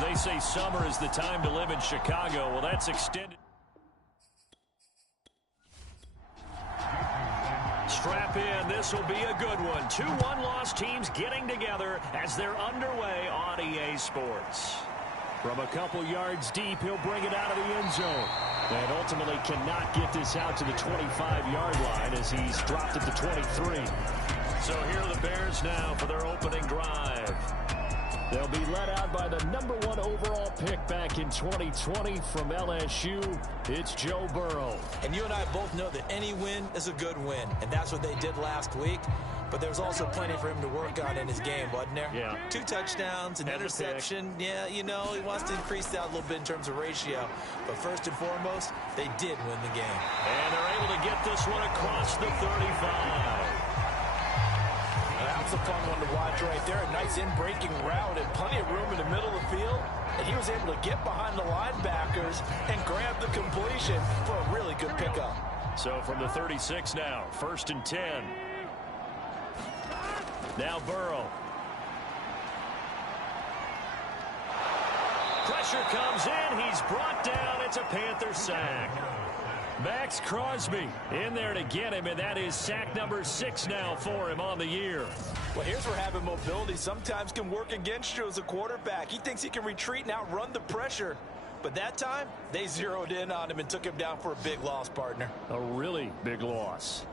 They say summer is the time to live in Chicago. Well, that's extended. Strap in. This will be a good one. 2 one-loss teams getting together as they're underway on EA Sports. From a couple yards deep, he'll bring it out of the end zone. And ultimately cannot get this out to the 25-yard line as he's dropped it to 23. So here are the Bears now for their opening drive. They'll be led out by the #1 overall pick back in 2020 from LSU. It's Joe Burrow. And you and I both know that any win is a good win, and that's what they did last week. But there's also plenty for him to work on in his game, wasn't there? Yeah. 2 touchdowns, an interception. Yeah, you know, he wants to increase that a little bit in terms of ratio. But first and foremost, they did win the game. And they're able to get this one across the 35. That's a fun one to watch right there. A nice in-breaking route and plenty of room in the middle of the field. And he was able to get behind the linebackers and grab the completion for a really good pickup. So from the 36 now, 1st and 10. Now Burrow. Pressure comes in. He's brought down. It's a Panther sack. Max Crosby in there to get him, and that is sack number 6 now for him on the year. Well, here's where having mobility sometimes can work against you as a quarterback. He thinks he can retreat and outrun the pressure. But that time, they zeroed in on him and took him down for a big loss, partner. A really big loss.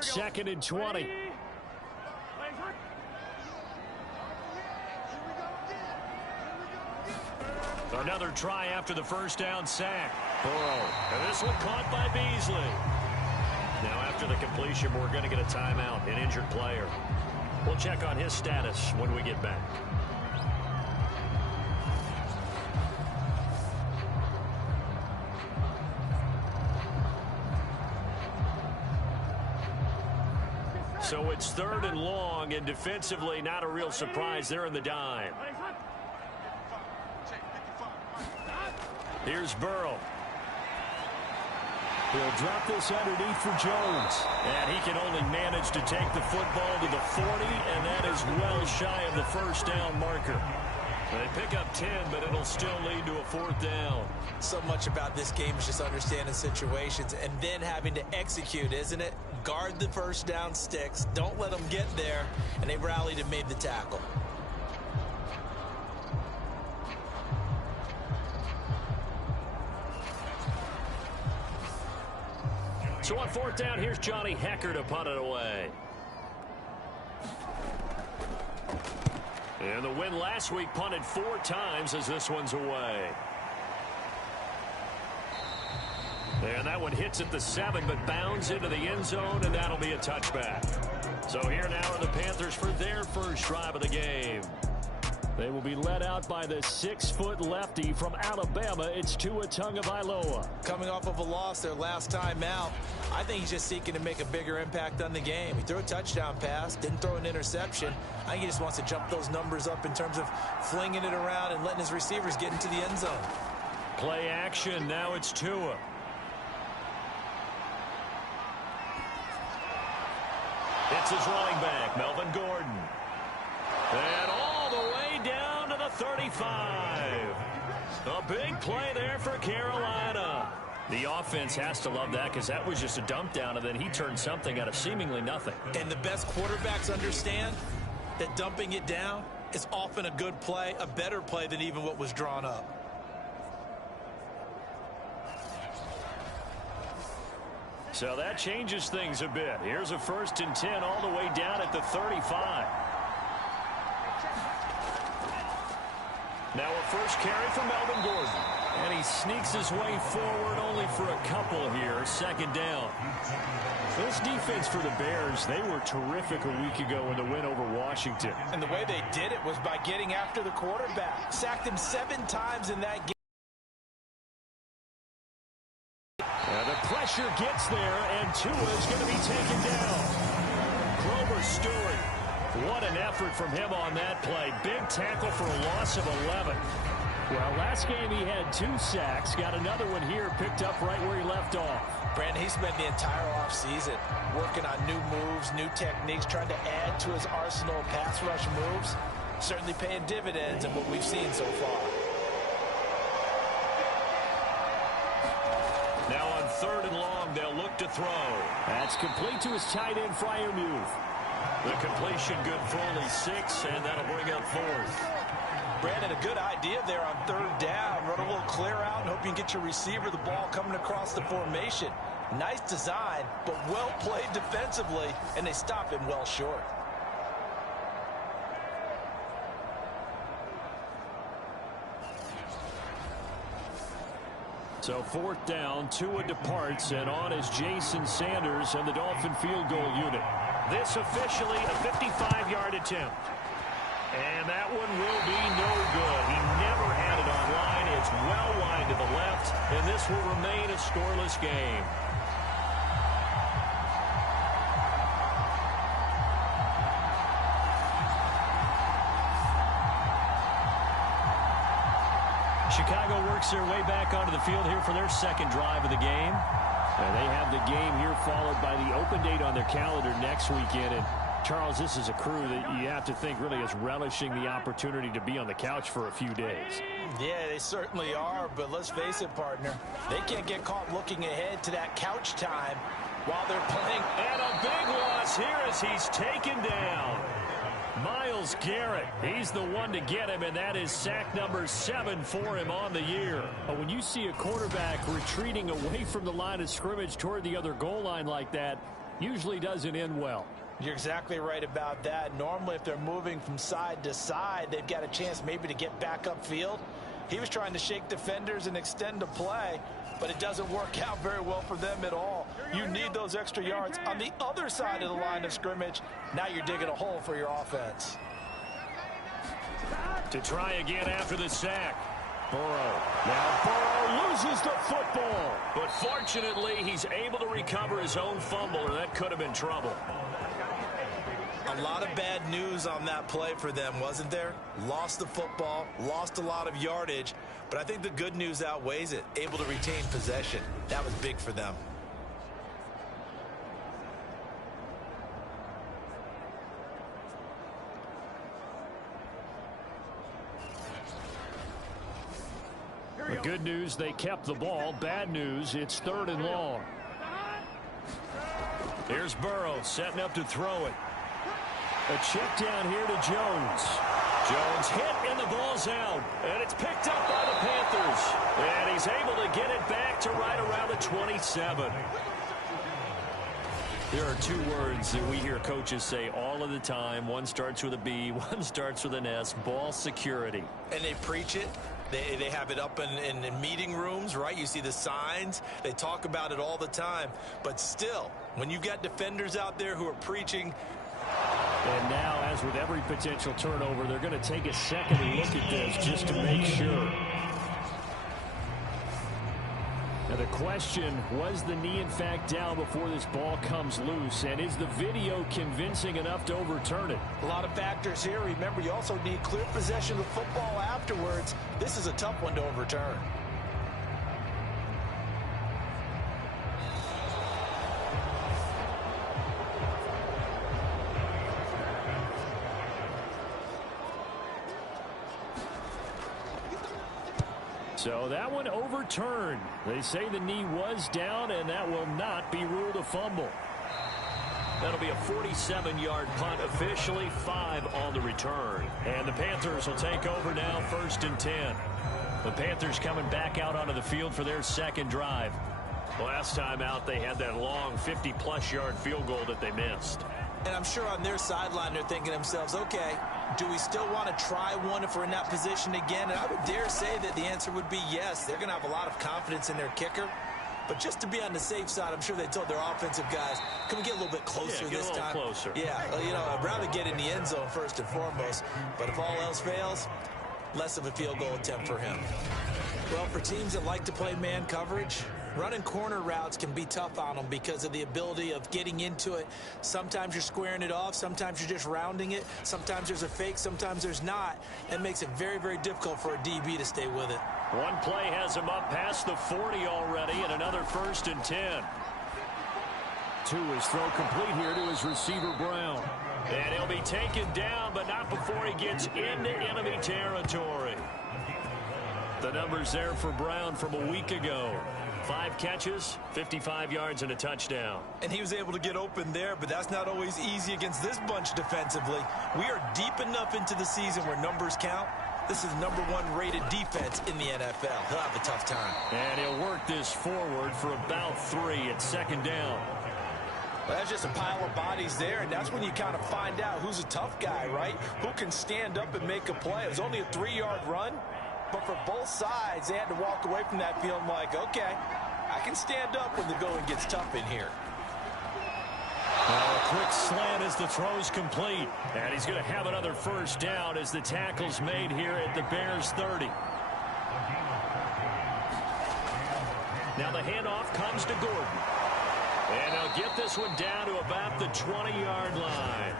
2nd and 20. Another try after the first down sack. Burrow. And this one caught by Beasley. Now after the completion, we're going to get a timeout, an injured player. We'll check on his status when we get back. So it's 3rd and long, and defensively not a real surprise. They're in the dime. Here's Burrow. He'll drop this underneath for Jones. And he can only manage to take the football to the 40, and that is well shy of the first down marker. They pick up 10, but it'll still lead to a 4th down. So much about this game is just understanding situations and then having to execute, isn't it? Guard the first down sticks. Don't let them get there. And they rallied and made the tackle. So on 4th down, here's Johnny Hecker to punt it away. And the win last week punted 4 times as this one's away. And that one hits at the 7, but bounds into the end zone, and that'll be a touchback. So here now are the Panthers for their first drive of the game. They will be led out by the 6-foot lefty from Alabama. It's Tua Tagovailoa. Coming off of a loss their last time out, I think he's just seeking to make a bigger impact on the game. He threw a touchdown pass, didn't throw an interception. I think he just wants to jump those numbers up in terms of flinging it around and letting his receivers get into the end zone. Play action. Now it's Tua. It's his running back, Melvin Gordon. And all the way down to the 35. A big play there for Carolina. The offense has to love that because that was just a dump down, and then he turned something out of seemingly nothing. And the best quarterbacks understand that dumping it down is often a good play, a better play than even what was drawn up. So that changes things a bit. Here's a 1st and 10 all the way down at the 35. Now a first carry for Melvin Gordon. And he sneaks his way forward only for a couple here. 2nd down. This defense for the Bears, they were terrific a week ago in the win over Washington. And the way they did it was by getting after the quarterback. Sacked him 7 times in that game. And the pressure gets there, and Tua is going to be taken down. Grover Stewart. What an effort from him on that play. Big tackle for a loss of 11. Well, last game he had 2 sacks. Got another one here, picked up right where he left off. Brandon, he spent the entire offseason working on new moves, new techniques, trying to add to his arsenal of pass rush moves. Certainly paying dividends in what we've seen so far. Now on 3rd and long, they'll look to throw. That's complete to his tight end, Freiermuth. The completion good for only 6, and that'll bring up 4th. Brandon, a good idea there on 3rd down. Run a little clear out and hope you can get your receiver the ball coming across the formation. Nice design, but well played defensively, and they stop him well short. So 4th down, Tua departs, and on is Jason Sanders and the Dolphin field goal unit. This officially a 55-yard attempt. And that one will be no good. He never had it on line. It's well wide to the left, and this will remain a scoreless game. Chicago works their way back onto the field here for their 2nd drive of the game. And they have the game here followed by the open date on their calendar next weekend. And Charles, this is a crew that you have to think really is relishing the opportunity to be on the couch for a few days. Yeah, they certainly are, but let's face it, partner. They can't get caught looking ahead to that couch time while they're playing. And a big loss here as he's taken down. Myles Garrett, he's the one to get him, and that is sack number 7 for him on the year. But when you see a quarterback retreating away from the line of scrimmage toward the other goal line like that, usually doesn't end well. You're exactly right about that. Normally, if they're moving from side to side, they've got a chance maybe to get back upfield. He was trying to shake defenders and extend the play, but it doesn't work out very well for them at all. You need those extra yards on the other side of the line of scrimmage. Now you're digging a hole for your offense. To try again after the sack. Burrow. Now Burrow loses the football. But fortunately, he's able to recover his own fumble, or that could have been trouble. A lot of bad news on that play for them, wasn't there? Lost the football, lost a lot of yardage, but I think the good news outweighs it. Able to retain possession. That was big for them. The good news, they kept the ball. Bad news, it's 3rd and long. Here's Burrow setting up to throw it. A check down here to Jones. Jones hit and the ball's out. And it's picked up by the Panthers. And he's able to get it back to right around the 27. There are 2 words that we hear coaches say all of the time. One starts with a B, one starts with an S. Ball security. And they preach it. They have it up in meeting rooms, right? You see the signs. They talk about it all the time. But still, when you've got defenders out there who are preaching. And now, as with every potential turnover, they're going to take a second look at this just to make sure. Now the question, was the knee in fact down before this ball comes loose? And is the video convincing enough to overturn it? A lot of factors here. Remember, you also need clear possession of the football afterwards. This is a tough one to overturn. So that one overturned. They say the knee was down, and that will not be ruled a fumble. That'll be a 47-yard punt, officially 5 on the return. And the Panthers will take over now, 1st and 10. The Panthers coming back out onto the field for their 2nd drive. Last time out, they had that long 50-plus yard field goal that they missed. And I'm sure on their sideline they're thinking to themselves, okay, do we still want to try one if we're in that position again? And I would dare say that the answer would be yes. They're going to have a lot of confidence in their kicker. But just to be on the safe side, I'm sure they told their offensive guys, can we get a little bit closer this time? Closer. Yeah, you know, I'd rather get in the end zone first and foremost. But if all else fails, less of a field goal attempt for him. Well, for teams that like to play man coverage, Running corner routes can be tough on them because of the ability of getting into it. Sometimes you're squaring it off. Sometimes you're just rounding it. Sometimes there's a fake. Sometimes there's not. That makes it very, very difficult for a DB to stay with it. One play has him up past the 40 already, and another 1st and 10. To his throw complete here to his receiver, Brown. And he'll be taken down, but not before he gets into enemy territory. The numbers there for Brown from a week ago. 5 catches, 55 yards, and a touchdown. And he was able to get open there, but that's not always easy against this bunch defensively. We are deep enough into the season where numbers count. This is #1 rated defense in the NFL. He'll have a tough time. And he'll work this forward for about 3 at 2nd down. Well, that's just a pile of bodies there, and that's when you kind of find out who's a tough guy, right? Who can stand up and make a play. It was only a 3-yard run, but for both sides, they had to walk away from that feeling like, okay, I can stand up when the going gets tough in here. Now a quick slant as the throw's complete. And he's going to have another 1st down as the tackle's made here at the Bears 30. Now the handoff comes to Gordon. And he'll get this one down to about the 20-yard line.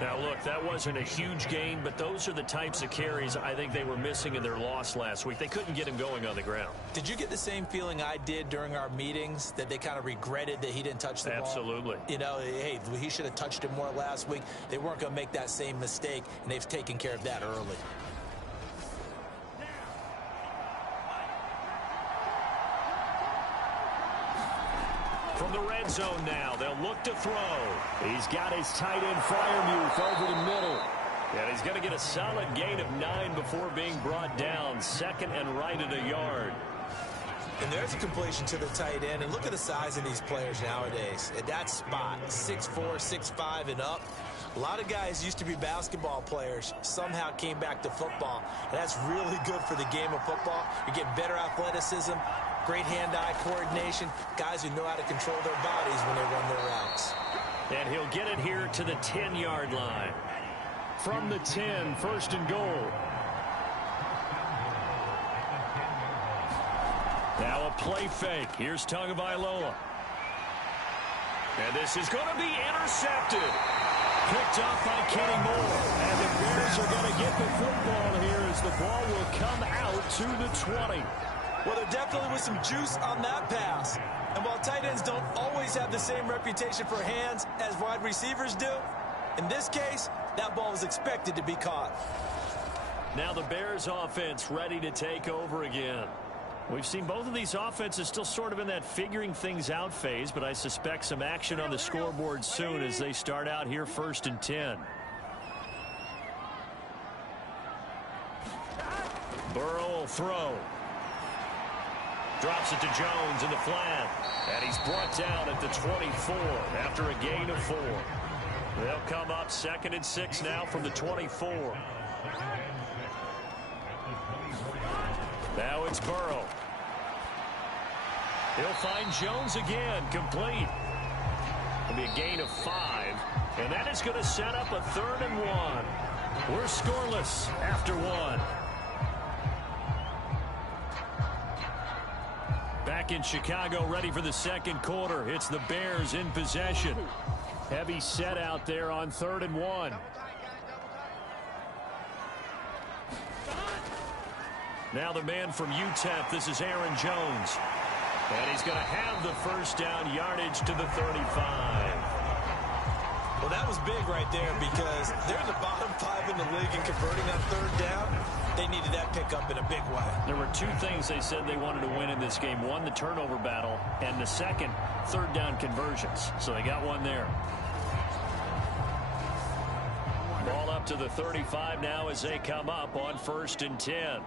Now, look, that wasn't a huge gain, but those are the types of carries I think they were missing in their loss last week. They couldn't get him going on the ground. Did you get the same feeling I did during our meetings, that they kind of regretted that he didn't touch the ball? Absolutely. You know, hey, he should have touched it more last week. They weren't going to make that same mistake, and they've taken care of that early. From the red zone now, they'll look to throw. He's got his tight end Freiermuth over the middle. And he's going to get a solid gain of 9 before being brought down. 2nd and right at a yard. And there's a completion to the tight end. And look at the size of these players nowadays. At that spot, 6'4", 6'5", and up. A lot of guys used to be basketball players, somehow came back to football. And that's really good for the game of football. You get better athleticism, great hand-eye coordination, guys who know how to control their bodies when they run their routes. And he'll get it here to the 10-yard line. From the 10, 1st and goal. Now a play fake. Here's Tagovailoa. And this is going to be intercepted. Picked off by Kenny Moore. And the Bears are going to get the football here as the ball will come out to the 20. Well, there definitely was some juice on that pass. And while tight ends don't always have the same reputation for hands as wide receivers do, in this case, that ball was expected to be caught. Now the Bears offense ready to take over again. We've seen both of these offenses still sort of in that figuring things out phase, but I suspect some action on the scoreboard soon as they start out here 1st and 10. Burrow will throw. Drops it to Jones in the flat. And he's brought down at the 24 after a gain of 4. They'll come up 2nd and 6 now from the 24. Now it's Burrow. He'll find Jones again, complete. It'll be a gain of 5. And that is going to set up a 3rd and 1. We're scoreless after 1. Back in Chicago, ready for the 2nd quarter. It's the Bears in possession. Heavy set out there on 3rd and 1. Now the man from UTEP, this is Aaron Jones. And he's going to have the 1st down, yardage to the 35. Well, that was big right there because they're in the bottom 5 in the league in converting on 3rd down. They needed that pickup in a big way. There were 2 things they said they wanted to win in this game. One, the turnover battle, and the second, 3rd down conversions. So they got one there. Ball up to the 35 now as they come up on 1st and 10.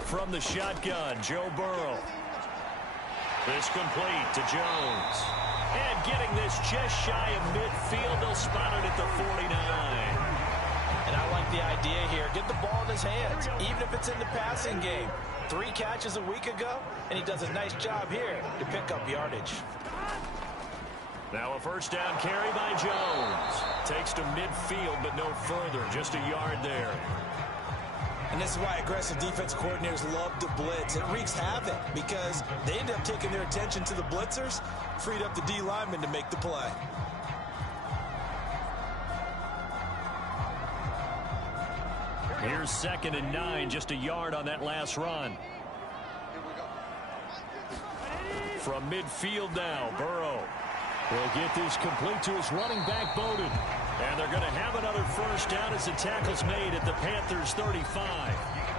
From the shotgun, Joe Burrow. This complete to Jones. And getting this just shy of midfield, they'll spot it at the 49. And I like the idea here. Get the ball in his hands, even if it's in the passing game. 3 catches a week ago, and he does a nice job here to pick up yardage. Now a 1st down carry by Jones. Takes to midfield, but no further. Just a yard there. And this is why aggressive defense coordinators love to blitz. It wreaks havoc because they end up taking their attention to the blitzers, freed up the D lineman to make the play. Here's 2nd and 9, just a yard on that last run. From midfield now, Burrow will get this complete to his running back, Bowden. And they're going to have another first down as the tackle's made at the Panthers' 35.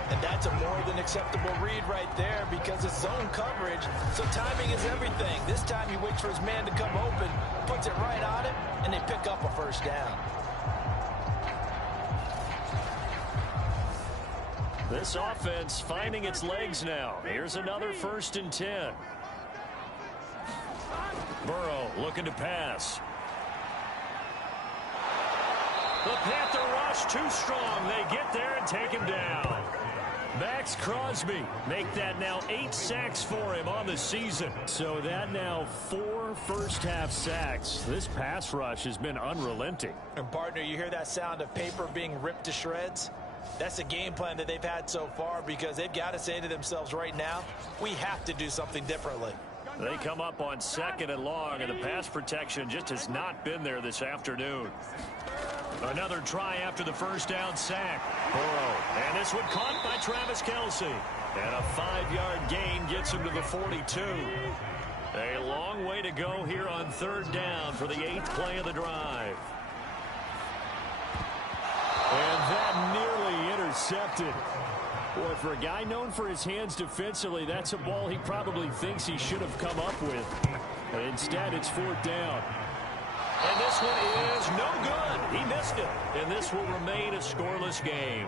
And that's a more than acceptable read right there because it's zone coverage, so timing is everything. This time he waits for his man to come open, puts it right on him, and they pick up a first down. This offense finding its legs now. Here's another 1st and 10. Burrow looking to pass. The Panther rush too strong. They get there and take him down. Max Crosby make that now 8 sacks for him on the season. So that now 4 first-half sacks. This pass rush has been unrelenting. And partner, you hear that sound of paper being ripped to shreds? That's the game plan that they've had so far because they've got to say to themselves right now, we have to do something differently. They come up on 2nd and long, and the pass protection just has not been there this afternoon. Another try after the first down sack. Burrow, and this one caught by Travis Kelce. And a 5-yard gain gets him to the 42. A long way to go here on 3rd down for the 8th play of the drive. And that nearly intercepted. Boy, for a guy known for his hands defensively, that's a ball he probably thinks he should have come up with. But instead, it's 4th down. And this one is no good. He missed it. And this will remain a scoreless game.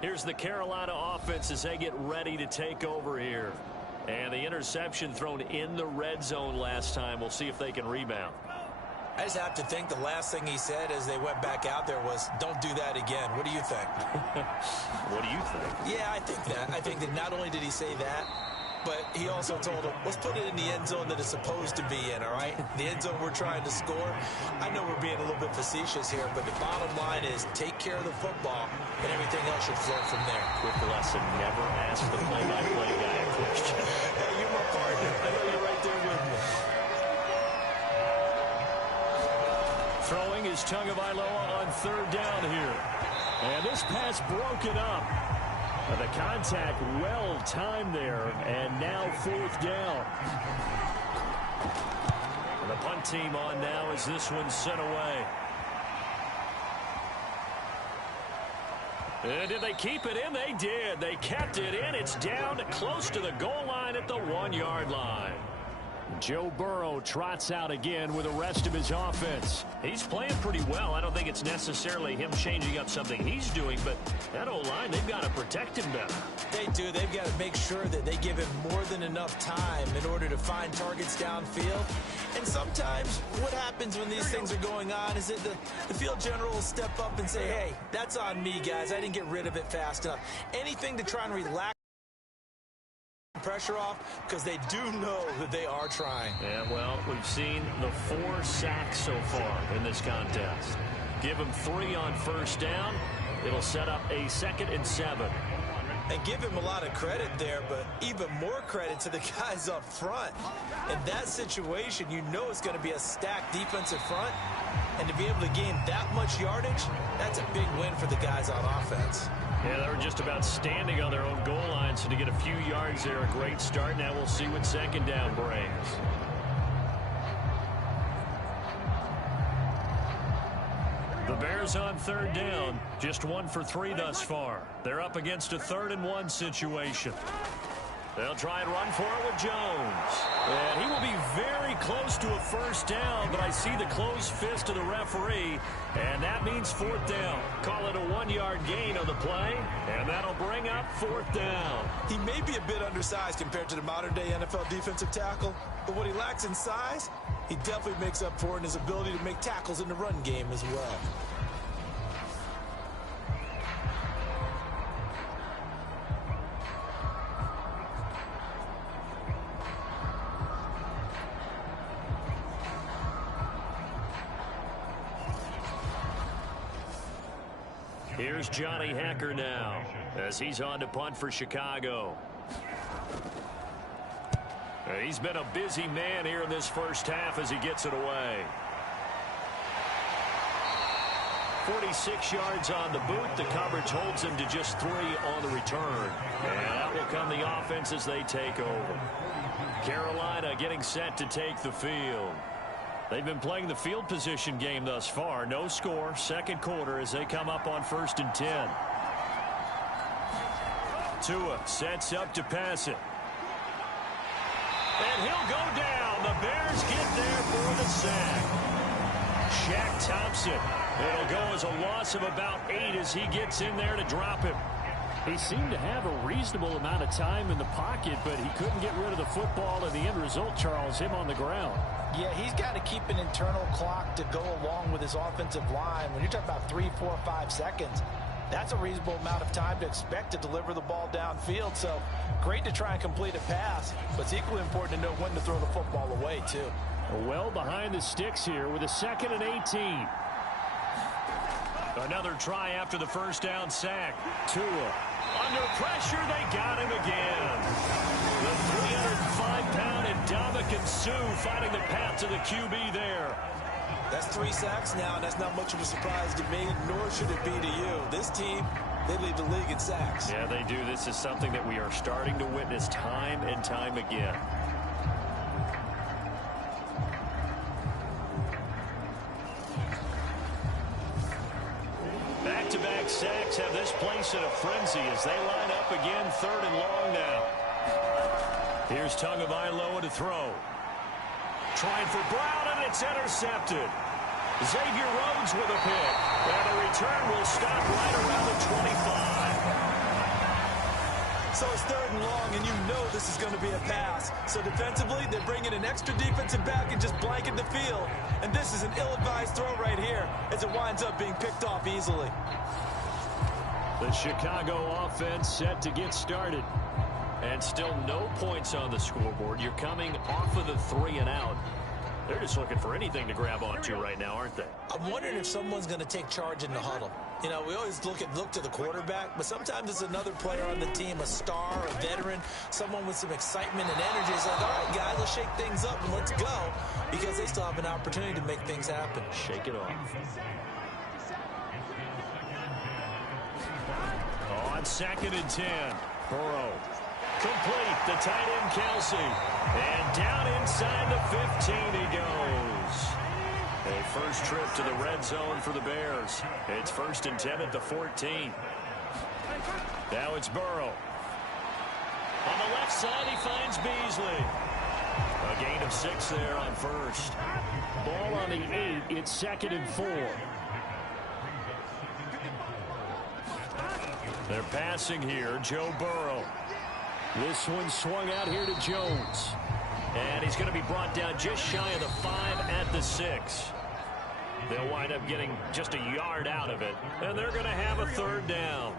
Here's the Carolina offense as they get ready to take over here. And the interception thrown in the red zone last time. We'll see if they can rebound. I just have to think the last thing he said as they went back out there was, don't do that again. What do you think? What do you think? Yeah, I think that. I think that not only did he say that, but he also told him, let's put it in the end zone that it's supposed to be in, all right? The end zone we're trying to score. I know we're being a little bit facetious here, but the bottom line is take care of the football, and everything else should flow from there. Quick lesson, never ask the play-by-play guy a question. Hey, you're my partner. I know you're right there with me. Throwing is Tagovailoa on 3rd down here. And this pass broken up. The contact well timed there, and now 4th down. And the punt team on now as this one's sent away. And did they keep it in? They did. They kept it in. It's down close to the goal line at the 1-yard line. Joe Burrow trots out again with the rest of his offense. He's playing pretty well. I don't think it's necessarily him changing up something he's doing, but that O-line, they've got to protect him better. They do. They've got to make sure that they give him more than enough time in order to find targets downfield. And sometimes what happens when these things are going on is that the field general will step up and say, hey, that's on me, guys. I didn't get rid of it fast enough. Anything to try and relax pressure off, because they do know that they are trying. Yeah, well, we've seen the 4 sacks so far in this contest. Give them 3 on 1st down. It'll set up a 2nd and 7. And give him a lot of credit there, but even more credit to the guys up front. In that situation, you know it's going to be a stacked defensive front, and to be able to gain that much yardage, that's a big win for the guys on offense. Yeah, they were just about standing on their own goal line, so to get a few yards there, a great start. Now we'll see what 2nd down brings. The Bears on 3rd down, just 1 for 3 thus far. They're up against a 3rd and 1 situation. They'll try and run for it with Jones. And he will be very close to a 1st down, but I see the closed fist of the referee, and that means 4th down. Call it a 1-yard gain on the play, and that'll bring up 4th down. He may be a bit undersized compared to the modern-day NFL defensive tackle, but what he lacks in size, he definitely makes up for in his ability to make tackles in the run game as well. Here's Johnny Hacker now as he's on to punt for Chicago. He's been a busy man here in this first half as he gets it away. 46 yards on the boot. The coverage holds him to just 3 on the return. And that will come the offense as they take over. Carolina getting set to take the field. They've been playing the field position game thus far. No score. Second quarter as they come up on 1st and 10. Tua sets up to pass it. And he'll go down. The Bears get there for the sack. Shaq Thompson. It'll go as a loss of about 8 as he gets in there to drop him. He seemed to have a reasonable amount of time in the pocket, but he couldn't get rid of the football, and the end result, Charles, him on the ground. Yeah, he's got to keep an internal clock to go along with his offensive line. When you're talking about 3, 4, 5 seconds, that's a reasonable amount of time to expect to deliver the ball downfield. So great to try and complete a pass, but it's equally important to know when to throw the football away, too. Well behind the sticks here with a 2nd and 18. Another try after the first down sack. Tua. Under pressure, they got him again. The 305-pound Ndamukong Suh finding the path to the QB there. That's 3 sacks now, and that's not much of a surprise to me, nor should it be to you. This team, they lead the league in sacks. Yeah, they do. This is something that we are starting to witness time and time again. Back-to-back sacks have this place in a frenzy as they line up again 3rd and long now. Here's Tagovailoa to throw. Trying for Brown, and it's intercepted. Xavier Rhodes with a pick. And the return will stop right around the 25. So it's 3rd and long, and you know this is going to be a pass. So defensively, they're bringing an extra defensive back and just blanket the field. And this is an ill-advised throw right here as it winds up being picked off easily. The Chicago offense set to get started. And still no points on the scoreboard. You're coming off of the 3 and out. They're just looking for anything to grab onto right now, aren't they? I'm wondering if someone's going to take charge in the huddle. You know, we always look to the quarterback, but sometimes it's another player on the team, a star, a veteran, someone with some excitement and energy. It's like, all right, guys, let's shake things up and let's go, because they still have an opportunity to make things happen. Shake it off. On 2nd and 10, Burrow. Complete, the tight end Kelsey. And down inside the 15 he goes. A first trip to the red zone for the Bears. It's 1st and 10 at the 14. Now it's Burrow. On the left side, he finds Beasley. A gain of 6 there on 1st. Ball on the 8, it's 2nd and 4. They're passing here, Joe Burrow. This one swung out here to Jones. And he's going to be brought down just shy of the 5 at the 6. They'll wind up getting just a yard out of it. And they're going to have a 3rd down.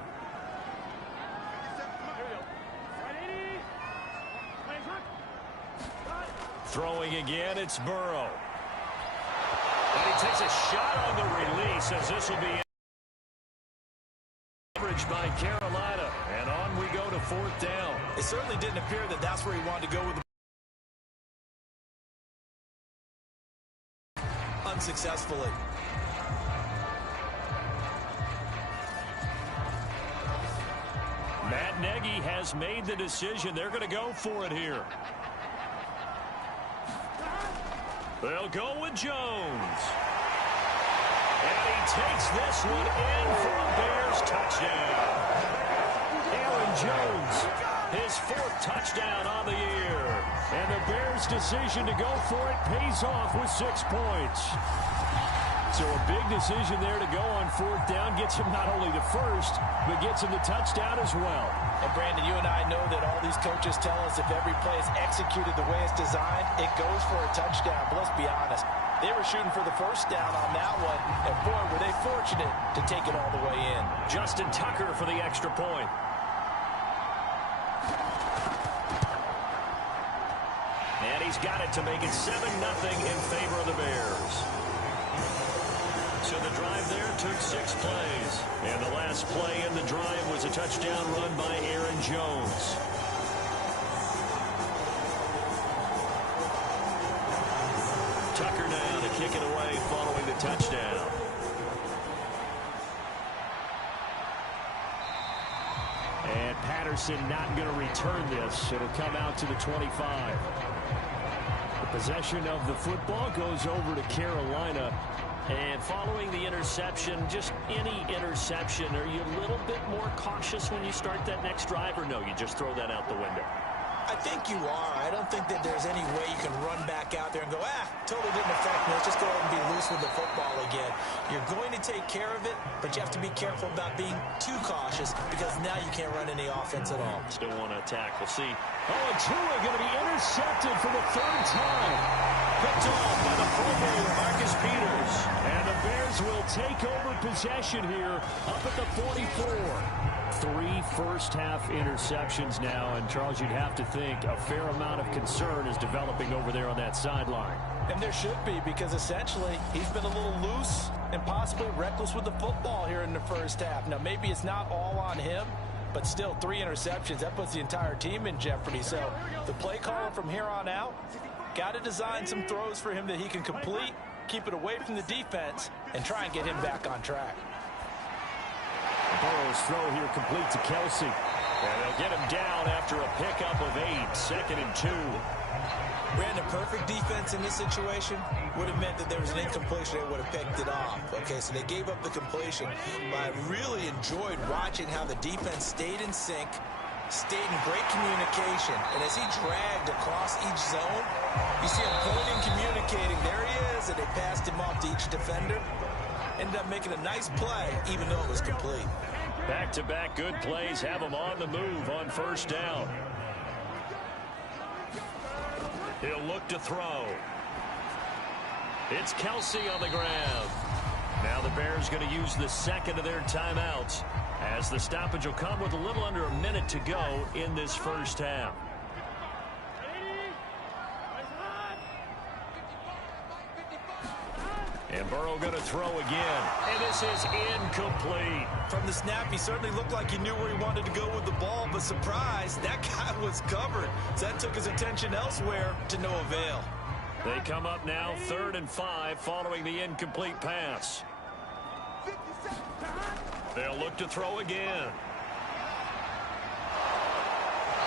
Throwing again, it's Burrow. And he takes a shot on the release as this will be averaged by Carolina. And on we go to 4th down. It certainly didn't appear that that's where he wanted to go with the unsuccessfully. Matt Nagy has made the decision. They're going to go for it here. They'll go with Jones. And he takes this one in for a Bears touchdown. Aaron Jones, his 4th touchdown on the year. And the Bears' decision to go for it pays off with 6 points. So a big decision there to go on 4th down. Gets him not only the first, but gets him the touchdown as well. And Brandon, you and I know that all these coaches tell us if every play is executed the way it's designed, it goes for a touchdown. But let's be honest, they were shooting for the first down on that one. And boy, were they fortunate to take it all the way in. Justin Tucker for the extra point. And he's got it to make it 7-0 in favor of the Bears. So the drive there took 6 plays. And the last play in the drive was a touchdown run by Aaron Jones. Tucker now to kick it away following the touchdown. And Patterson not going to return this. It'll come out to the 25. The possession of the football goes over to Carolina. And following the interception, just any interception, are you a little bit more cautious when you start that next drive, or no, you just throw that out the window? I think you are. I don't think that there's any way you can run back out there and go, totally didn't affect me. Let's just go ahead and be loose with the football again. You're going to take care of it, but you have to be careful about being too cautious because now you can't run any offense at all. Still want to attack. We'll see. Oh, and Tua going to be intercepted for the 3rd time. Picked off by the Pro Bowler, Marcus Peters. And the Bears will take over possession here up at the 44. 3 first-half interceptions now, and Charles, you'd have to think a fair amount of concern is developing over there on that sideline. And there should be, because essentially he's been a little loose and possibly reckless with the football here in the first half. Now, maybe it's not all on him, but still 3 interceptions. That puts the entire team in jeopardy. So the play caller from here on out got to design some throws for him that he can complete, keep it away from the defense, and try and get him back on track. Burrow's throw here complete to Kelsey. And they'll get him down after a pickup of 8, 2nd and 2. Brandon, perfect defense in this situation would have meant that there was an incompletion. They would have picked it off. Okay, so they gave up the completion. But I really enjoyed watching how the defense stayed in sync, stayed in great communication. And as he dragged across each zone, you see him pointing, communicating. There he is, and they passed him off to each defender. Ended up making a nice play, even though it was complete. Back-to-back good plays have him on the move on 1st down. He'll look to throw. It's Kelsey on the ground. Now the Bears going to use the 2nd of their timeouts, as the stoppage will come with a little under a minute to go in this first half. And Burrow going to throw again. And this is incomplete. From the snap, he certainly looked like he knew where he wanted to go with the ball, but surprise, that guy was covered. So that took his attention elsewhere to no avail. They come up now 3rd and 5 following the incomplete pass. They'll look to throw again.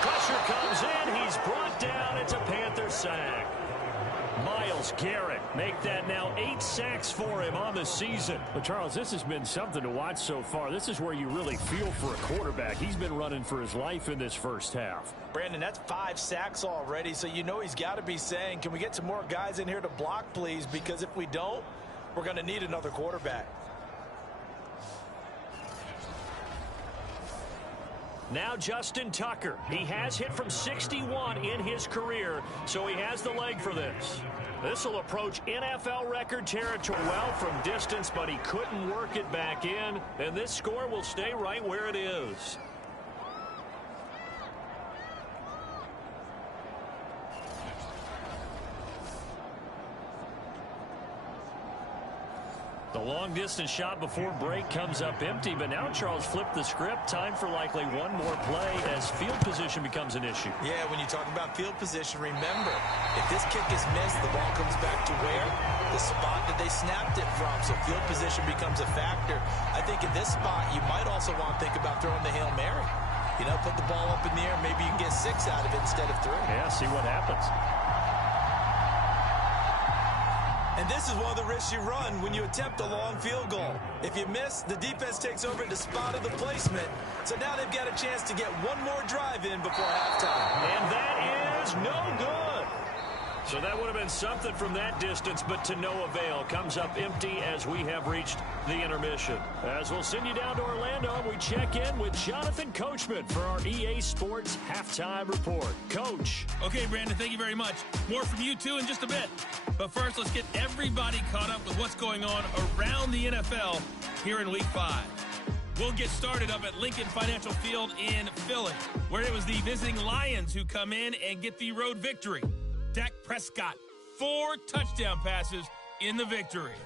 Pressure comes in. He's brought down. It's a Panther sack. Myles Garrett make that now 8 sacks for him on the season. But Charles, this has been something to watch so far. This is where you really feel for a quarterback. He's been running for his life in this first half. Brandon, that's 5 sacks already, so you know he's got to be saying, can we get some more guys in here to block, please? Because if we don't, we're going to need another quarterback. Now Justin Tucker. He has hit from 61 in his career, so he has the leg for this. This will approach NFL record territory well from distance, but he couldn't work it back in, and this score will stay right where it is. The long-distance shot before break comes up empty, but now Charles flipped the script. Time for likely one more play as field position becomes an issue. Yeah, when you talk about field position, remember, if this kick is missed, the ball comes back to where? The spot that they snapped it from, so field position becomes a factor. I think in this spot, you might also want to think about throwing the Hail Mary. You know, put the ball up in the air, maybe you can get 6 out of it instead of 3. Yeah, see what happens. And this is one of the risks you run when you attempt a long field goal. If you miss, the defense takes over at the spot of the placement. So now they've got a chance to get one more drive in before halftime. And that is no good. So that would have been something from that distance, but to no avail. Comes up empty as we have reached the intermission. As we'll send you down to Orlando, we check in with Jonathan Coachman for our EA Sports Halftime Report. Coach. Okay, Brandon, thank you very much. More from you, too, in just a bit. But first, let's get everybody caught up with what's going on around the NFL here in Week 5. We'll get started up at Lincoln Financial Field in Philly, where it was the visiting Lions who come in and get the road victory. Dak Prescott, 4 touchdown passes in the victory.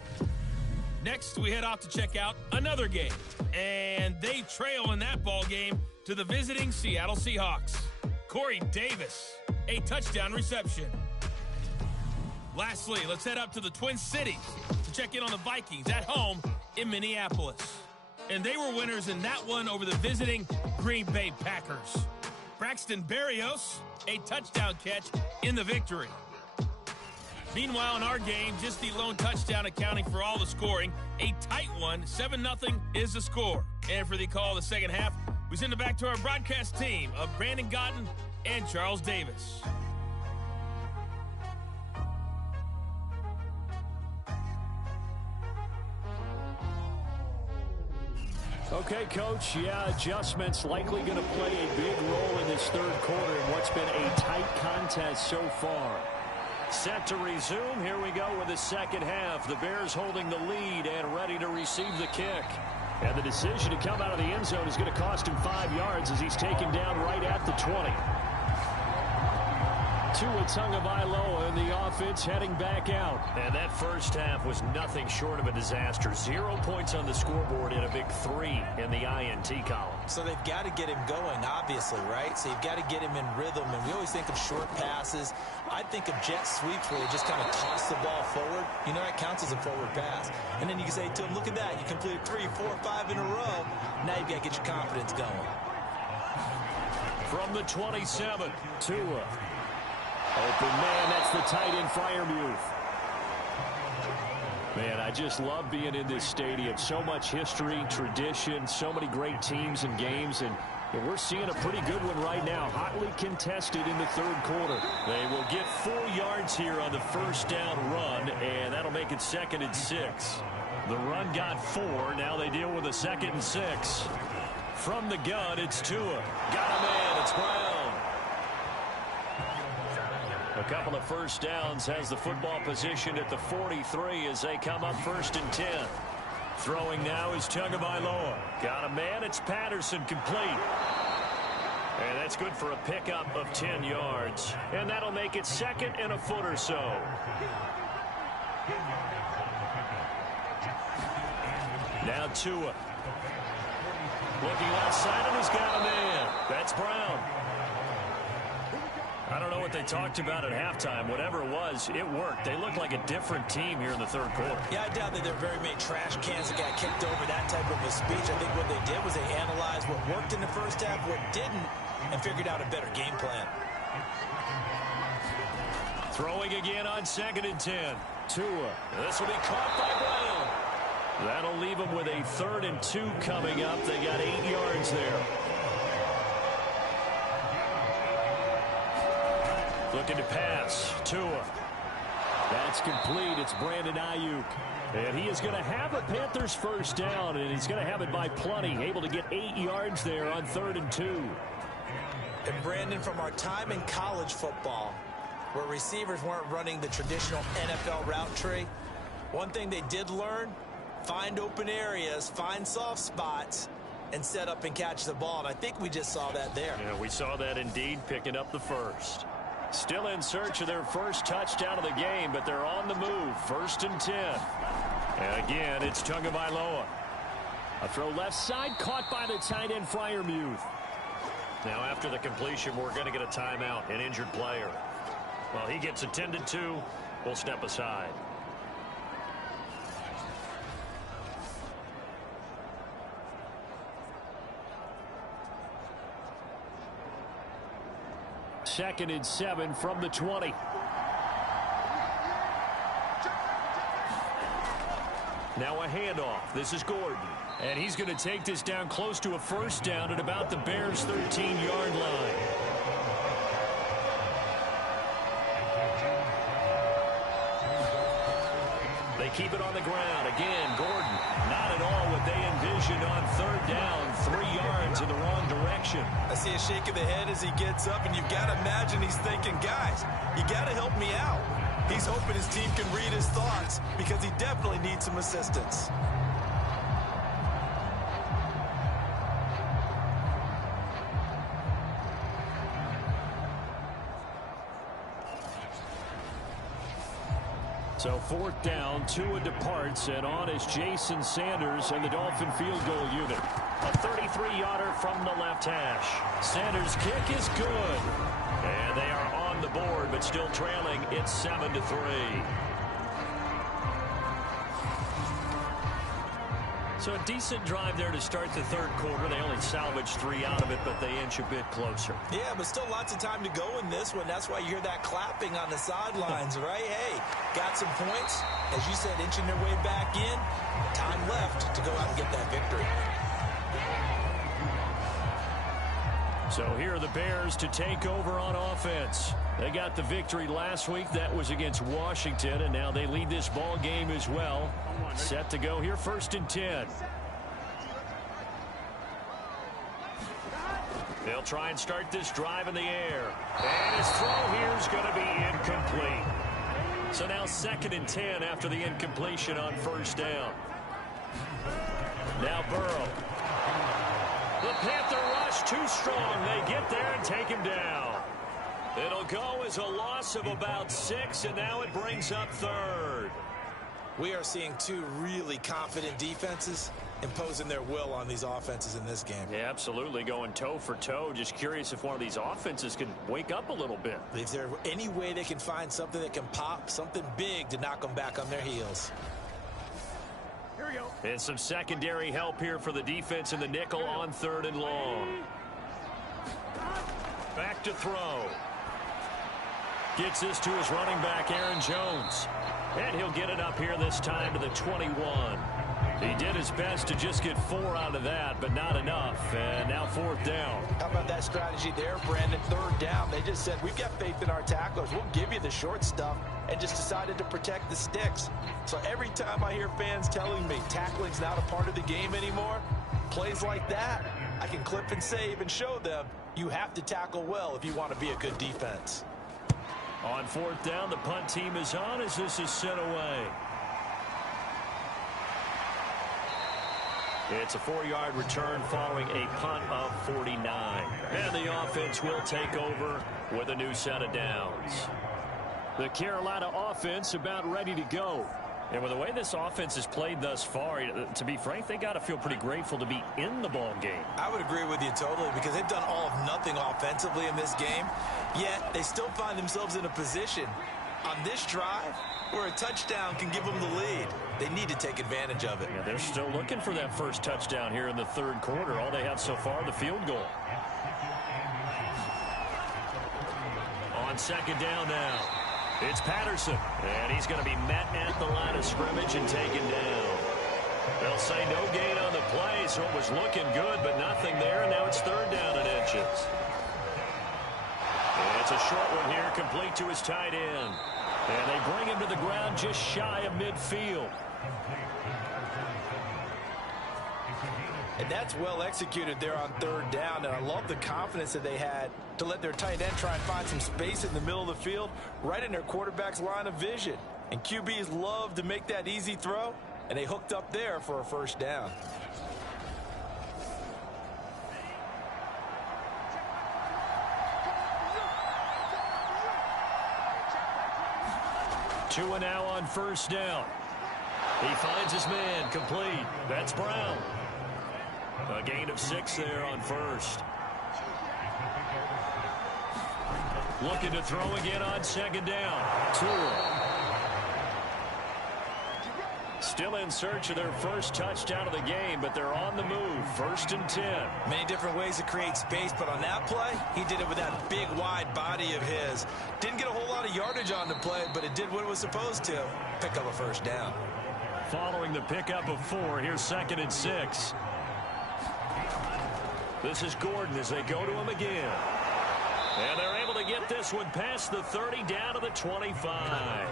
Next, we head off to check out another game. And they trail in that ball game to the visiting Seattle Seahawks. Corey Davis, a touchdown reception. Lastly, let's head up to the Twin Cities to check in on the Vikings at home in Minneapolis. And they were winners in that one over the visiting Green Bay Packers. Braxton Berrios, a touchdown catch in the victory. Meanwhile, in our game, just the lone touchdown accounting for all the scoring. A tight one, 7-0 is the score. And for the call of the second half, we send it back to our broadcast team of Brandon Godden and Charles Davis. Okay, Coach, adjustments likely going to play a big role in this third quarter in what's been a tight contest so far. Set to resume. Here we go with the second half. The Bears holding the lead and ready to receive the kick. And the decision to come out of the end zone is going to cost him 5 yards as he's taken down right at the 20. Tua Tagovailoa in the offense heading back out. And that first half was nothing short of a disaster. 0 points on the scoreboard and a big 3 in the INT column. So they've got to get him going, obviously, right? So you've got to get him in rhythm. And we always think of short passes. I think of jet sweeps where they just kind of toss the ball forward. You know, that counts as a forward pass. And then you can say to him, look at that. You completed 3, 4, 5 in a row. Now you've got to get your confidence going. From the 27, Tua. Open man, that's the tight end, Freiermuth. Man, I just love being in this stadium. So much history, tradition, so many great teams and games, and we're seeing a pretty good one right now. Hotly contested in the third quarter. They will get 4 yards here on the first down run, and that'll make it 2nd and 6. The run got 4. Now they deal with a 2nd and 6. From the gun, it's Tua. Got a man. It's Brown. A couple of first downs, has the football position at the 43 as they come up 1st and 10. Throwing now is Tagovailoa. Got a man. It's Patterson, complete. And that's good for a pickup of 10 yards. And that'll make it 2nd and a foot or so. Now Tua. Looking outside, and he's got a man. That's Brown. I don't know what they talked about at halftime. Whatever it was, it worked. They looked like a different team here in the third quarter. Yeah, I doubt that there are very many trash cans that got kicked over, that type of a speech. I think what they did was they analyzed what worked in the first half, what didn't, and figured out a better game plan. Throwing again on 2nd and 10. Tua. This will be caught by Brown. That'll leave them with a 3rd and 2 coming up. They got 8 yards there. Looking to pass. Tua. That's complete. It's Brandon Ayuk. And he is going to have a Panthers first down, and he's going to have it by plenty. Able to get 8 yards there on 3rd and 2. And Brandon, from our time in college football, where receivers weren't running the traditional NFL route tree, one thing they did learn, find open areas, find soft spots, and set up and catch the ball. And I think we just saw that there. Yeah, we saw that indeed, picking up the first. Still in search of their first touchdown of the game, but they're on the move. 1st and 10. And again, it's Tagovailoa. A throw left side, caught by the tight end, Freiermuth. Now, after the completion, we're going to get a timeout, an injured player. Well, he gets attended to. We'll step aside. Second and 7 from the 20. Now a handoff. This is Gordon. And he's going to take this down close to a first down at about the Bears' 13-yard line. They keep it on the ground. Again, Gordon, not at all what they envisioned on 3rd down. 3 yards in the wrong direction. I see a shake of the head as he gets up, and you've got to imagine he's thinking, guys, you got to help me out. He's hoping his team can read his thoughts because he definitely needs some assistance. So 4th down, Tua departs, and on is Jason Sanders and the Dolphin field goal unit. A 33-yarder from the left hash. Sanders' kick is good. And they are on the board, but still trailing. It's 7-3. So a decent drive there to start the 3rd quarter. They only salvaged 3 out of it, but they inch a bit closer. Yeah, but still lots of time to go in this one. That's why you hear that clapping on the sidelines, right? Hey, got some points. As you said, inching their way back in. Time left to go out and get that victory. So here are the Bears to take over on offense. They got the victory last week. That was against Washington, and now they lead this ball game as well. Set to go here, 1st and 10. They'll try and start this drive in the air. And his throw here is going to be incomplete. So now 2nd and 10 after the incompletion on 1st down. Now Burrow. The Panther rush too strong. They get there and take him down. It'll go as a loss of about 6, and now it brings up 3rd. We are seeing two really confident defenses imposing their will on these offenses in this game. Yeah, absolutely, going toe for toe. Just curious if one of these offenses can wake up a little bit. Is there any way they can find something that can pop, something big to knock them back on their heels? Here we go. And some secondary help here for the defense in the nickel on 3rd and long. Back to throw. Gets this to his running back, Aaron Jones. And he'll get it up here this time to the 21. He did his best to just get 4 out of that, but not enough. And now 4th down. How about that strategy there, Brandon? 3rd down. They just said, we've got faith in our tacklers. We'll give you the short stuff, and just decided to protect the sticks. So every time I hear fans telling me tackling's not a part of the game anymore, plays like that, I can clip and save and show them you have to tackle well if you want to be a good defense. On 4th down, the punt team is on as this is sent away. It's a 4-yard return following a punt of 49. And the offense will take over with a new set of downs. The Carolina offense about ready to go. And with the way this offense has played thus far, to be frank, they got to feel pretty grateful to be in the ball game. I would agree with you totally, because they've done all of nothing offensively in this game, yet they still find themselves in a position on this drive where a touchdown can give them the lead. They need to take advantage of it. Yeah, they're still looking for that first touchdown here in the 3rd quarter. All they have so far, the field goal. On 2nd down now. It's Patterson, and he's going to be met at the line of scrimmage and taken down. They'll say no gain on the play, so it was looking good, but nothing there, and now it's 3rd down and inches. And it's a short one here, complete to his tight end. And they bring him to the ground just shy of midfield. And that's well executed there on 3rd down, and I love the confidence that they had to let their tight end try and find some space in the middle of the field, right in their quarterback's line of vision. And QBs love to make that easy throw, and they hooked up there for a 1st down. Tua now on 1st down. He finds his man, complete. That's Brown. A gain of 6 there on 1st. Looking to throw again on 2nd down. Tua. Still in search of their first touchdown of the game, but they're on the move. 1st and 10. Many different ways to create space, but on that play, he did it with that big, wide body of his. Didn't get a whole lot of yardage on the play, but it did what it was supposed to. Pick up a 1st down. Following the pickup of 4, here's 2nd and 6. This is Gordon as they go to him again. And they're able to get this one past the 30 down to the 25.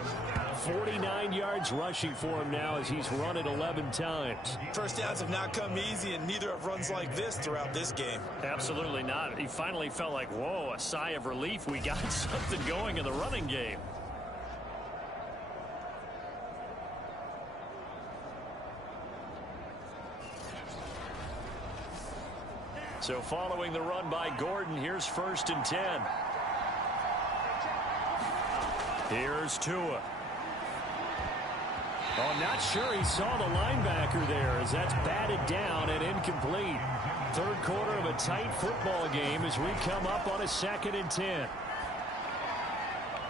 49 yards rushing for him now as he's run it 11 times. 1st downs have not come easy, and neither have runs like this throughout this game. Absolutely not. He finally felt like, whoa, a sigh of relief. We got something going in the running game. So following the run by Gordon, here's 1st and 10. Here's Tua. Oh, not sure he saw the linebacker there as that's batted down and incomplete. Third quarter of a tight football game as we come up on a 2nd and 10.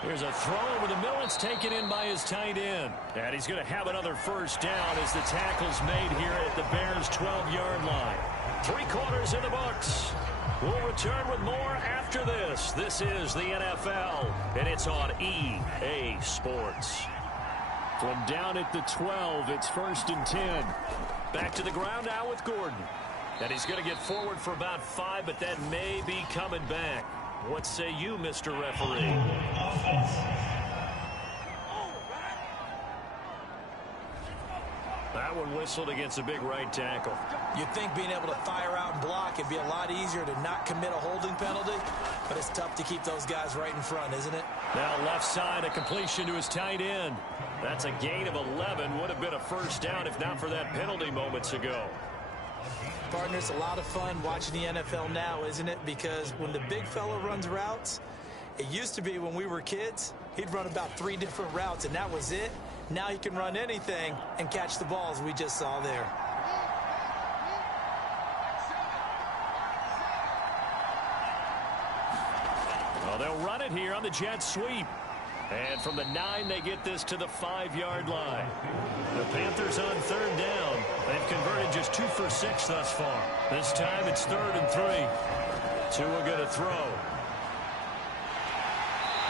Here's a throw over the middle. It's taken in by his tight end. And he's going to have another first down as the tackle's made here at the Bears' 12-yard line. 3 quarters in the books. We'll return with more after this. This is the NFL, and it's on EA Sports. From down at the 12, it's 1st and 10. Back to the ground now with Gordon. And he's going to get forward for about 5, but that may be coming back. What say you, Mr. Referee? That one whistled against a big right tackle. You'd think being able to fire out and block it'd be a lot easier to not commit a holding penalty, but it's tough to keep those guys right in front, isn't it? Now left side, a completion to his tight end. That's a gain of 11. Would have been a first down if not for that penalty moments ago. Partner, it's a lot of fun watching the NFL now, isn't it? Because when the big fella runs routes, it used to be when we were kids, he'd run about 3 different routes, and that was it. Now he can run anything and catch the balls we just saw there. Well, they'll run it here on the jet sweep. And from the 9, they get this to the 5-yard line. The Panthers on 3rd down. They've converted just 2 for 6 thus far. This time it's 3rd and 3. Tua going to throw.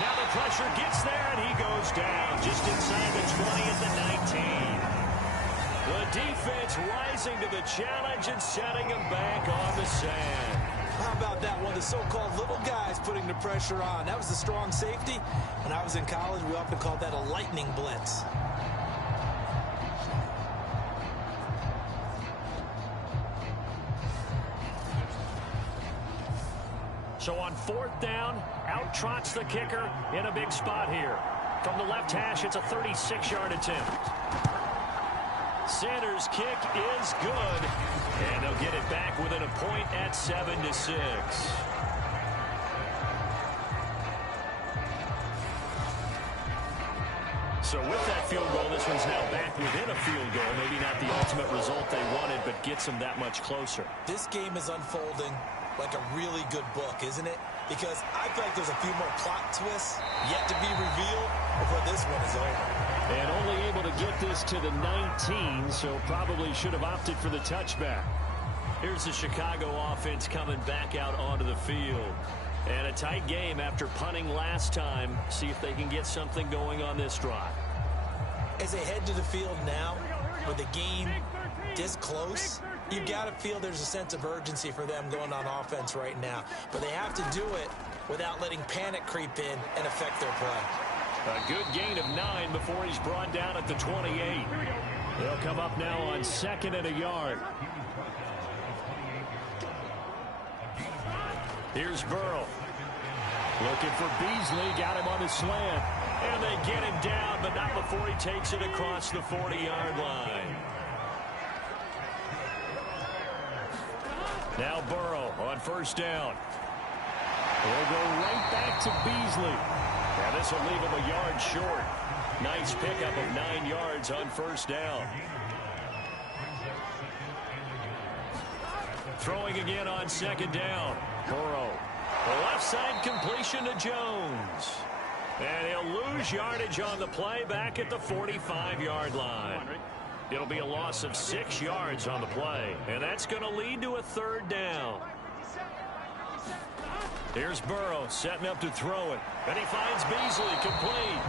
Now the pressure gets there, and he goes down just inside the 20 at the 19. The defense rising to the challenge and setting him back on the sand. How about that one? The so-called little guys putting the pressure on. That was the strong safety. When I was in college, we often called that a lightning blitz. So on 4th down, out trots the kicker in a big spot here. From the left hash, it's a 36-yard attempt. Sanders' kick is good, and they'll get it back within a point at 7-6. So with that field goal, this one's now back within a field goal. Maybe not the ultimate result they wanted, but gets them that much closer. This game is unfolding like a really good book, isn't it? Because I feel like there's a few more plot twists yet to be revealed before this one is over. And only able to get this to the 19, so probably should have opted for the touchback. Here's the Chicago offense coming back out onto the field. And a tight game after punting last time. See if they can get something going on this drive. As they head to the field now, with the game this close, you've got to feel there's a sense of urgency for them going on offense right now. But they have to do it without letting panic creep in and affect their play. A good gain of 9 before he's brought down at the 28. They'll come up now on 2nd and a yard. Here's Burrow. Looking for Beasley. Got him on the slant. And they get him down, but not before he takes it across the 40-yard line. Now Burrow on 1st down. They'll go right back to Beasley. And this will leave him a yard short. Nice pickup of 9 yards on 1st down. Throwing again on 2nd down. Burrow. The left side completion to Jones. And he'll lose yardage on the play back at the 45-yard line. It'll be a loss of 6 yards on the play. And that's going to lead to a 3rd down. Here's Burrow setting up to throw it. And he finds Beasley complete.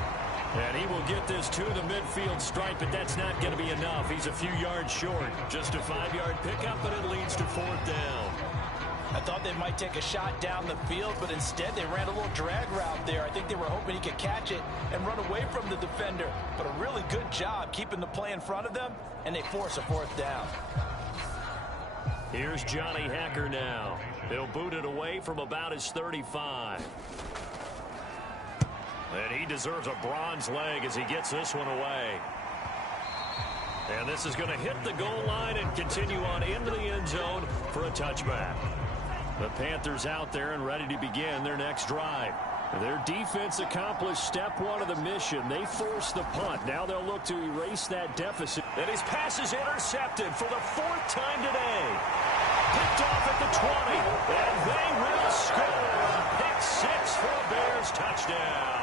And he will get this to the midfield stripe, but that's not going to be enough. He's a few yards short. Just a 5-yard pickup, but it leads to 4th down. I thought they might take a shot down the field, but instead they ran a little drag route there. I think they were hoping he could catch it and run away from the defender. But a really good job keeping the play in front of them, and they force a 4th down. Here's Johnny Hacker now. He'll boot it away from about his 35. And he deserves a bronze leg as he gets this one away. And this is going to hit the goal line and continue on into the end zone for a touchback. The Panthers out there and ready to begin their next drive. Their defense accomplished step one of the mission. They forced the punt. Now they'll look to erase that deficit. And his pass is intercepted for the 4th time today. Picked off at the 20, and they will score. Pick 6 for a Bears touchdown.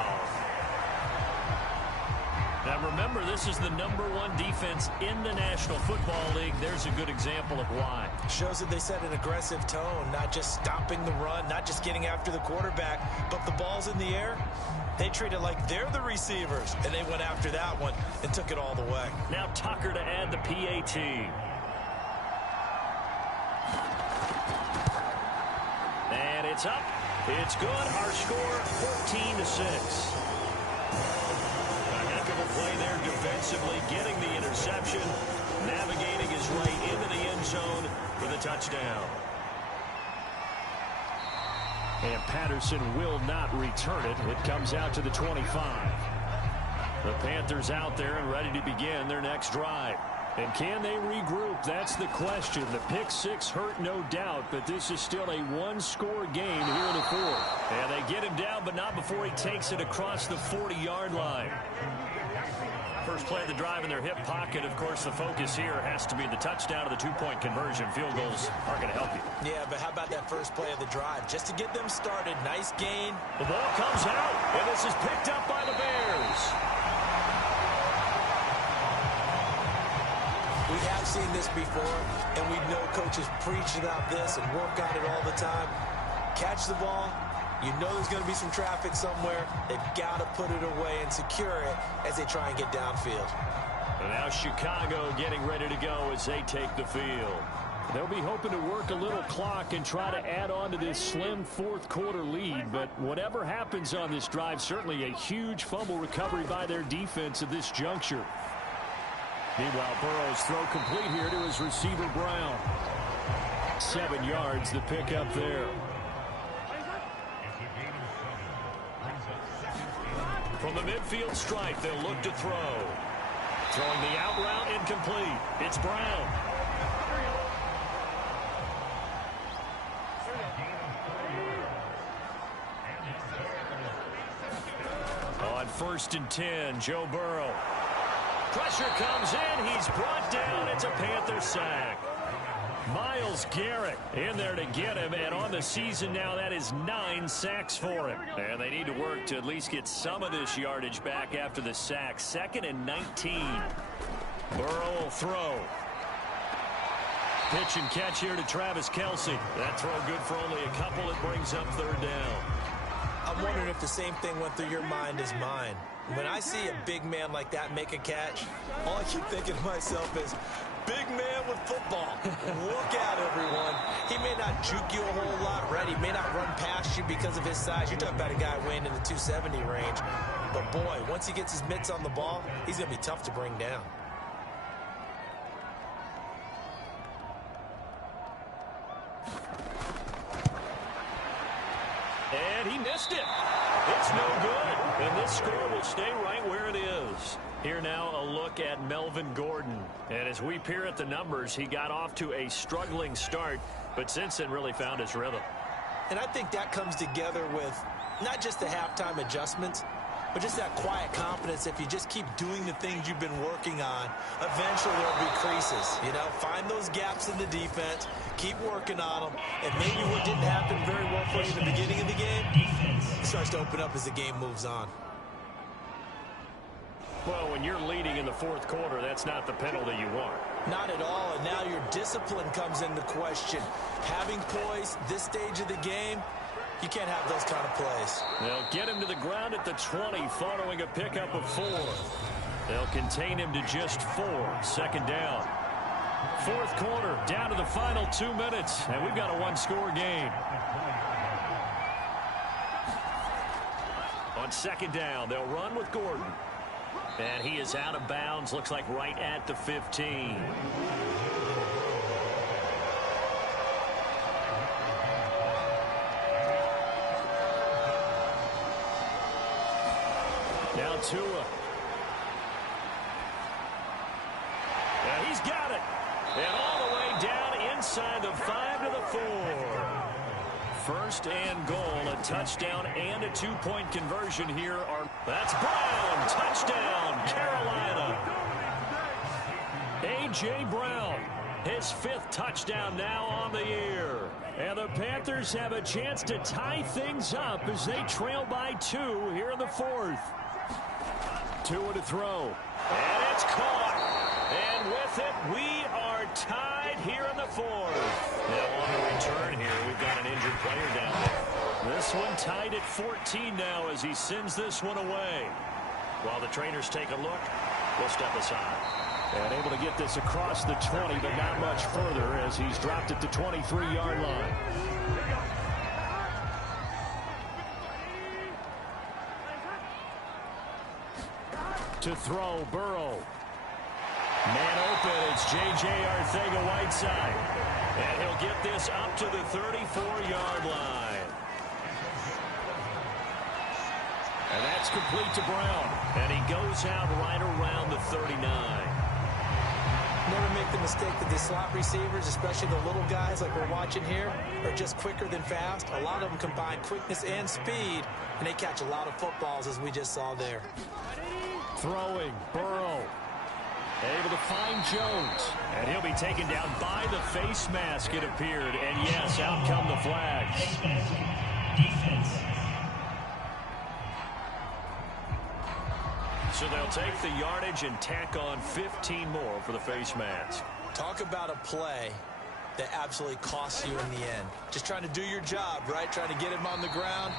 Now remember, this is the #1 defense in the National Football League. There's a good example of why. Shows that they set an aggressive tone, not just stopping the run, not just getting after the quarterback, but the ball's in the air. They treat it like they're the receivers, and they went after that one and took it all the way. Now Tucker to add the PAT. And it's up. It's good. Our score, 14-6. Play there defensively, getting the interception, navigating his way into the end zone for the touchdown. And Patterson will not return it. It comes out to the 25. The Panthers out there and ready to begin their next drive. And can they regroup? That's the question. The pick 6 hurt, no doubt, but this is still a one-score game here in the 4th. And they get him down, but not before he takes it across the 40-yard line. First play of the drive in their hip pocket. Of course, the focus here has to be the touchdown of the 2-point conversion. Field goals aren't going to help you. Yeah, but how about that first play of the drive? Just to get them started. Nice gain. The ball comes out, and this is picked up by the Bears. We have seen this before, and we know coaches preach about this and work on it all the time. Catch the ball. You know there's going to be some traffic somewhere. They've got to put it away and secure it as they try and get downfield. And now Chicago getting ready to go as they take the field. They'll be hoping to work a little clock and try to add on to this slim 4th quarter lead. But whatever happens on this drive, certainly a huge fumble recovery by their defense at this juncture. Meanwhile, Burrow's throw complete here to his receiver, Brown. 7 yards, the pickup there. From the midfield stripe, they'll look to throw. Throwing the out route incomplete. It's Brown. On 1st and 10, Joe Burrow. Pressure comes in. He's brought down. It's a Panther sack. Myles Garrett in there to get him, and on the season now, that is 9 sacks for him. And they need to work to at least get some of this yardage back after the sack. 2nd and 19. Burrow will throw. Pitch and catch here to Travis Kelce. That throw good for only a couple. It brings up 3rd down. I'm wondering if the same thing went through your mind as mine. When I see a big man like that make a catch, all I keep thinking to myself is, big man with football. Look out, everyone. He may not juke you a whole lot, right? He may not run past you because of his size. You're talking about a guy weighing in the 270 range. But, boy, once he gets his mitts on the ball, he's going to be tough to bring down. And he missed it. It's no good. And this score will stay right where it is. Here now a look at Melvin Gordon. And as we peer at the numbers, he got off to a struggling start, but since then really found his rhythm. And I think that comes together with not just the halftime adjustments, but just that quiet confidence. If you just keep doing the things you've been working on, eventually there'll be creases. You know, find those gaps in the defense, keep working on them, and maybe what didn't happen very well for you in the beginning of the game starts to open up as the game moves on. Well, when you're leading in the 4th quarter, that's not the penalty you want. Not at all, and now your discipline comes into question. Having poise this stage of the game, you can't have those kind of plays. They'll get him to the ground at the 20 following a pickup of 4. They'll contain him to just 4. 2nd down. 4th quarter, down to the final 2 minutes, and we've got a one-score game. On 2nd down, they'll run with Gordon. And he is out of bounds, looks like right at the 15. Now Tua. And he's got it. And all the way down inside the 5 to the 4. First and goal, a touchdown and a two-point conversion here. That's Brown, touchdown, Carolina. A.J. Brown, his 5th touchdown now on the year. And the Panthers have a chance to tie things up as they trail by 2 here in the 4th. 2 to throw. And it's caught. And with it, we are tied here in the 4th. Now on the return here, we've got an injured player down there. This one tied at 14 now as he sends this one away. While the trainers take a look, we'll step aside. And able to get this across the 20, but not much further as he's dropped it to 23-yard line. To throw, Burrow. Man open, it's J.J. Arcega-Whiteside. And he'll get this up to the 34-yard line. And that's complete to Brown. And he goes out right around the 39. Never make the mistake that the slot receivers, especially the little guys like we're watching here, are just quicker than fast. A lot of them combine quickness and speed, and they catch a lot of footballs, as we just saw there. Throwing, Burrow. Able to find Jones. And he'll be taken down by the face mask, it appeared. And yes, out come the flags. Defense. So they'll take the yardage and tack on 15 more for the face mask. Talk about a play that absolutely costs you in the end. Just trying to do your job, right? Trying to get him on the ground.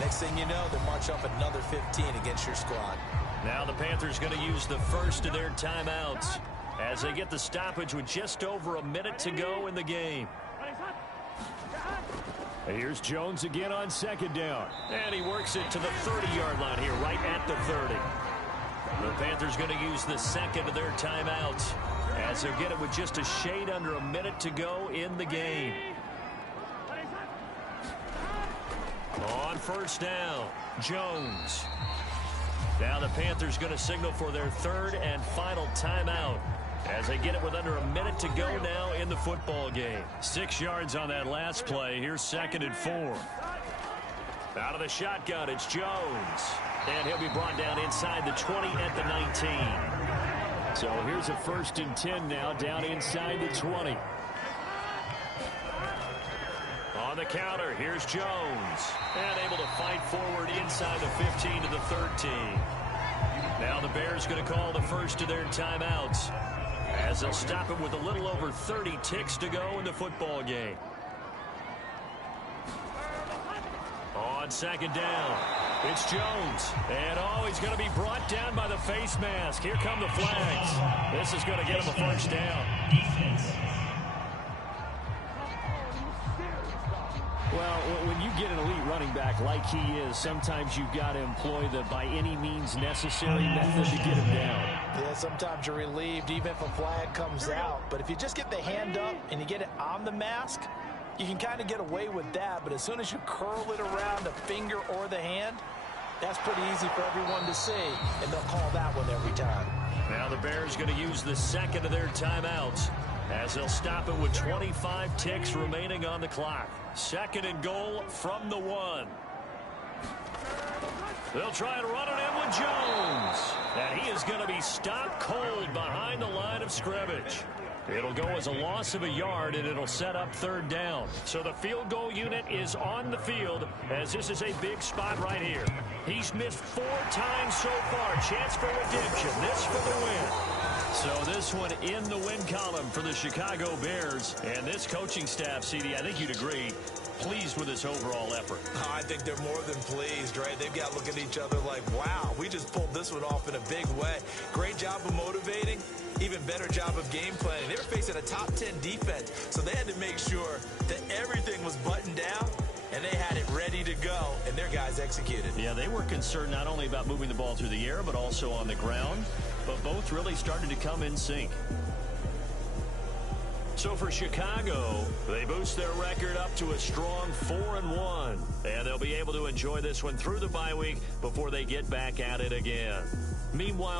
Next thing you know, they'll march up another 15 against your squad. Now the Panthers going to use the first of their timeouts as they get the stoppage with just over a minute to go in the game. Here's Jones again on second down. And he works it to the 30-yard line here, right at the 30. The Panthers going to use the second of their timeouts as they'll get it with just a shade under a minute to go in the game. On first down, Jones. Now the Panthers going to signal for their third and final timeout as they get it with under a minute to go now in the football game. 6 yards on that last play. Here's 2nd and 4. Out of the shotgun, it's Jones. And he'll be brought down inside the 20 at the 19. So here's a 1st and 10 now down inside the 20. On the counter, here's Jones. And able to fight forward inside the 15 to the 13. Now the Bears going to call the first of their timeouts as they'll stop it with a little over 30 ticks to go in the football game. On second down, it's Jones. And he's going to be brought down by the face mask. Here come the flags. This is going to get him a first down. Well, when you get an elite running back like he is, sometimes you've got to employ the by any means necessary method to get him down. Yeah, sometimes you're relieved even if a flag comes out. But if you just get the hand up and you get it on the mask, you can kind of get away with that. But as soon as you curl it around the finger or the hand, that's pretty easy for everyone to see, and they'll call that one every time. Now the Bears going to use the second of their timeouts as they'll stop it with 25 ticks remaining on the clock. 2nd and goal from the 1. They'll try and run it in with Jones. And he is going to be stopped cold behind the line of scrimmage. It'll go as a loss of a yard, and it'll set up 3rd down. So the field goal unit is on the field as this is a big spot right here. He's missed 4 times so far. Chance for redemption. This for the win. So this one in the win column for the Chicago Bears. And this coaching staff, CD, I think you'd agree, pleased with this overall effort. Oh, I think they're more than pleased, right? They've got to look at each other like, wow, we just pulled this one off in a big way. Great job of motivating. Even better job of game planning. They were facing a top 10 defense, so they had to make sure that everything was buttoned down, and they had it ready to go, and their guys executed. Yeah, they were concerned not only about moving the ball through the air, but also on the ground, but both really started to come in sync. So for Chicago, they boost their record up to a strong 4-1, and they'll be able to enjoy this one through the bye week before they get back at it again. Meanwhile,